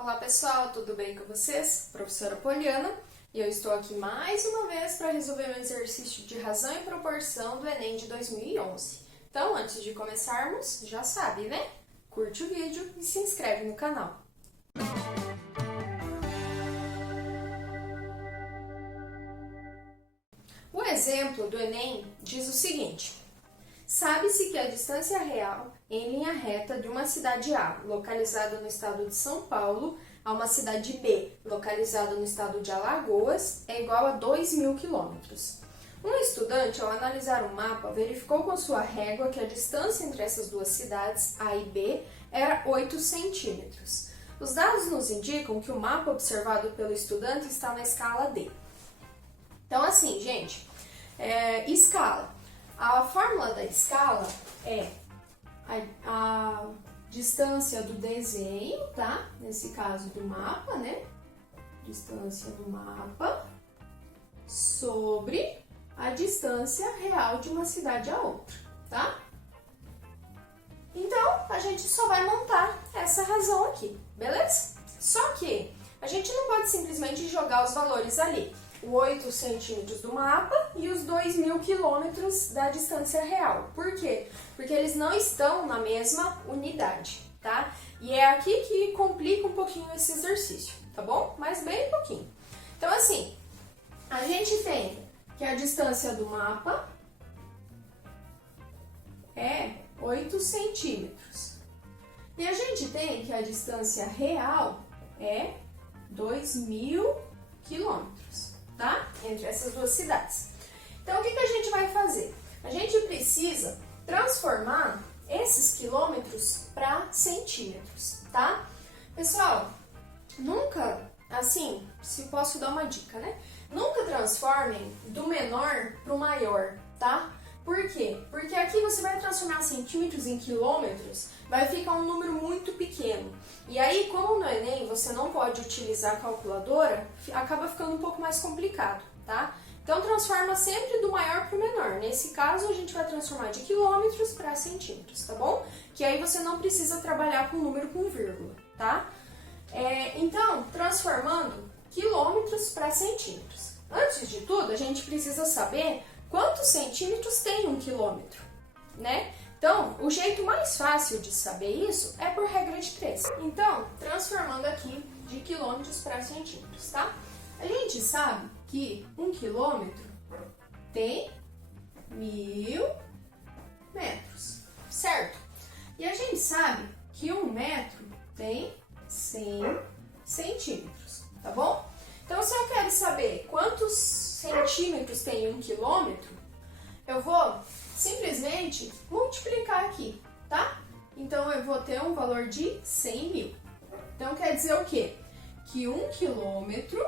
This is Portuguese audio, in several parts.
Olá pessoal, tudo bem com vocês? Professora Poliana, e eu estou aqui mais uma vez para resolver um exercício de razão e proporção do Enem de 2011. Então, antes de começarmos, já sabe, né? Curte o vídeo e se inscreve no canal. O exemplo do Enem diz o seguinte: sabe-se que a distância real em linha reta de uma cidade A, localizada no estado de São Paulo, a uma cidade B, localizada no estado de Alagoas, é igual a 2.000 quilômetros. Um estudante, ao analisar o mapa, verificou com sua régua que a distância entre essas duas cidades, A e B, era 8 centímetros. Os dados nos indicam que o mapa observado pelo estudante está na escala D. Então, assim, gente, escala. A fórmula da escala é a distância do desenho, tá? Nesse caso do mapa, né? Distância do mapa sobre a distância real de uma cidade a outra, tá? Então, a gente só vai montar essa razão aqui, beleza? Só que a gente não pode simplesmente jogar os valores ali. O 8 centímetros do mapa e os 2.000 quilômetros da distância real. Por quê? Porque eles não estão na mesma unidade, tá? E é aqui que complica um pouquinho esse exercício, tá bom? Mas bem pouquinho. Então, assim, a gente tem que a distância do mapa é 8 centímetros. E a gente tem que a distância real é 2.000 quilômetros. Tá? Entre essas duas cidades. Então, o que a gente vai fazer? A gente precisa transformar esses quilômetros para centímetros, tá? Pessoal, nunca, assim, se posso dar uma dica, né? Nunca transformem do menor para o maior, tá? Por quê? Porque aqui você vai transformar centímetros em quilômetros, vai ficar um número muito pequeno. E aí, como no Enem você não pode utilizar a calculadora, acaba ficando um pouco mais complicado, tá? Então, transforma sempre do maior para o menor. Nesse caso, a gente vai transformar de quilômetros para centímetros, tá bom? Que aí você não precisa trabalhar com número com vírgula, tá? Então, transformando quilômetros para centímetros. Antes de tudo, a gente precisa saber quantos centímetros tem 1 quilômetro, né? Então, o jeito mais fácil de saber isso é por regra de 3. Então, transformando aqui de quilômetros para centímetros, tá? A gente sabe que 1 quilômetro tem 1.000 metros, certo? E a gente sabe que 1 metro tem 100 centímetros, tá bom? Então, se eu quero saber quantos centímetros tem 1 quilômetro, eu vou simplesmente multiplicar aqui, tá? Então, eu vou ter um valor de 100.000. Então, quer dizer o quê? Que 1 quilômetro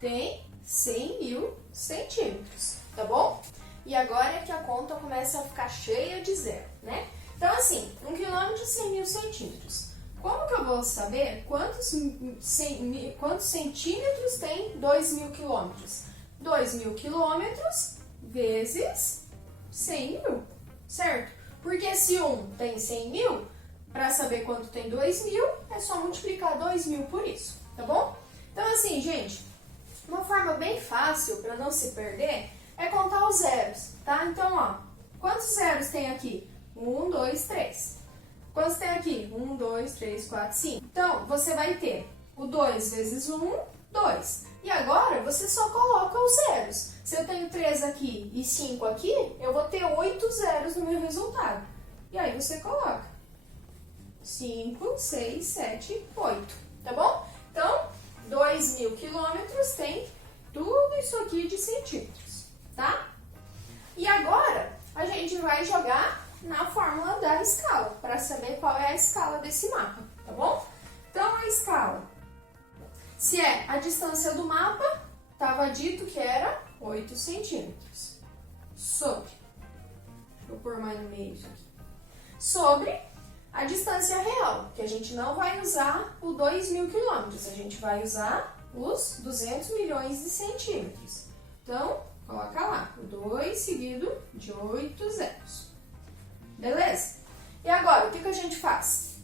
tem 100.000 centímetros, tá bom? E agora é que a conta começa a ficar cheia de zero, né? Então, assim, 1 quilômetro, 100.000 centímetros. Como que eu vou saber quantos centímetros tem 2.000 quilômetros? 2.000 quilômetros vezes 100.000, certo? Porque se 1 tem 100.000, para saber quanto tem 2.000, é só multiplicar 2.000 por isso, tá bom? Então, assim, gente, uma forma bem fácil para não se perder é contar os zeros, tá? Então, ó, quantos zeros tem aqui? 1, 2, 3. Quantos tem aqui? 1, 2, 3, 4, 5. Então, você vai ter o 2 vezes 1, 2. E agora, você só coloca os zeros. Se eu tenho 3 aqui e 5 aqui, eu vou ter 8 zeros no meu resultado. E aí, você coloca 5, 6, 7, 8. Tá bom? Então, 2.000 quilômetros tem tudo isso aqui de centímetros, tá? E agora, a gente vai jogar na fórmula da escala, para saber qual é a escala desse mapa, tá bom? Então, a escala, se é a distância do mapa, estava dito que era 8 centímetros. Sobre, deixa eu pôr mais no meio isso aqui, sobre a distância real, que a gente não vai usar o 2.000 quilômetros, a gente vai usar os 200 milhões de centímetros. Então, coloca lá, o 2 seguido de 8 zeros. Beleza? E agora, o que a gente faz?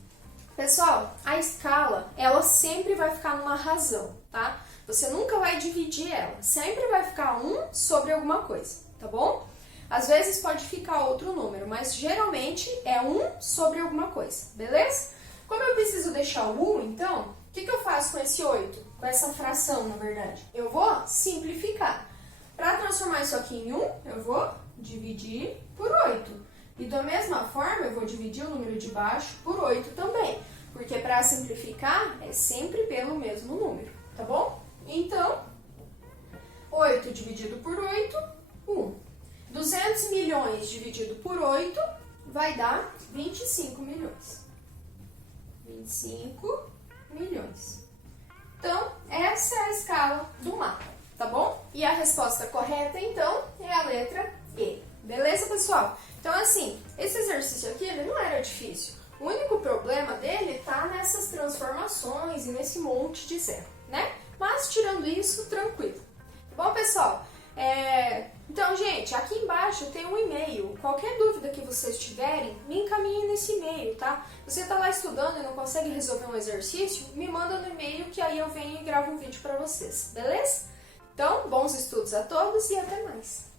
Pessoal, a escala, ela sempre vai ficar numa razão, tá? Você nunca vai dividir ela, sempre vai ficar 1 sobre alguma coisa, tá bom? Às vezes pode ficar outro número, mas geralmente é 1 sobre alguma coisa, beleza? Como eu preciso deixar o 1, então, o que eu faço com esse 8? Com essa fração, na verdade? Eu vou simplificar. Para transformar isso aqui em 1, eu vou dividir por 8. E da mesma forma, eu vou dividir o número de baixo por 8 também, porque para simplificar é sempre pelo mesmo número, tá bom? Então, 8 dividido por 8, 1. 200 milhões dividido por 8 vai dar 25 milhões. 25 milhões. Então, essa é a escala do mapa, tá bom? E a resposta correta, então, é a letra E. Beleza, pessoal? Então, assim, esse exercício aqui, ele não era difícil. O único problema dele tá nessas transformações e nesse monte de zero, né? Mas, tirando isso, tranquilo. Tá bom, pessoal? Então, gente, aqui embaixo tem um e-mail. Qualquer dúvida que vocês tiverem, me encaminhem nesse e-mail, tá? Você tá lá estudando e não consegue resolver um exercício, me manda no e-mail que aí eu venho e gravo um vídeo pra vocês, beleza? Então, bons estudos a todos e até mais!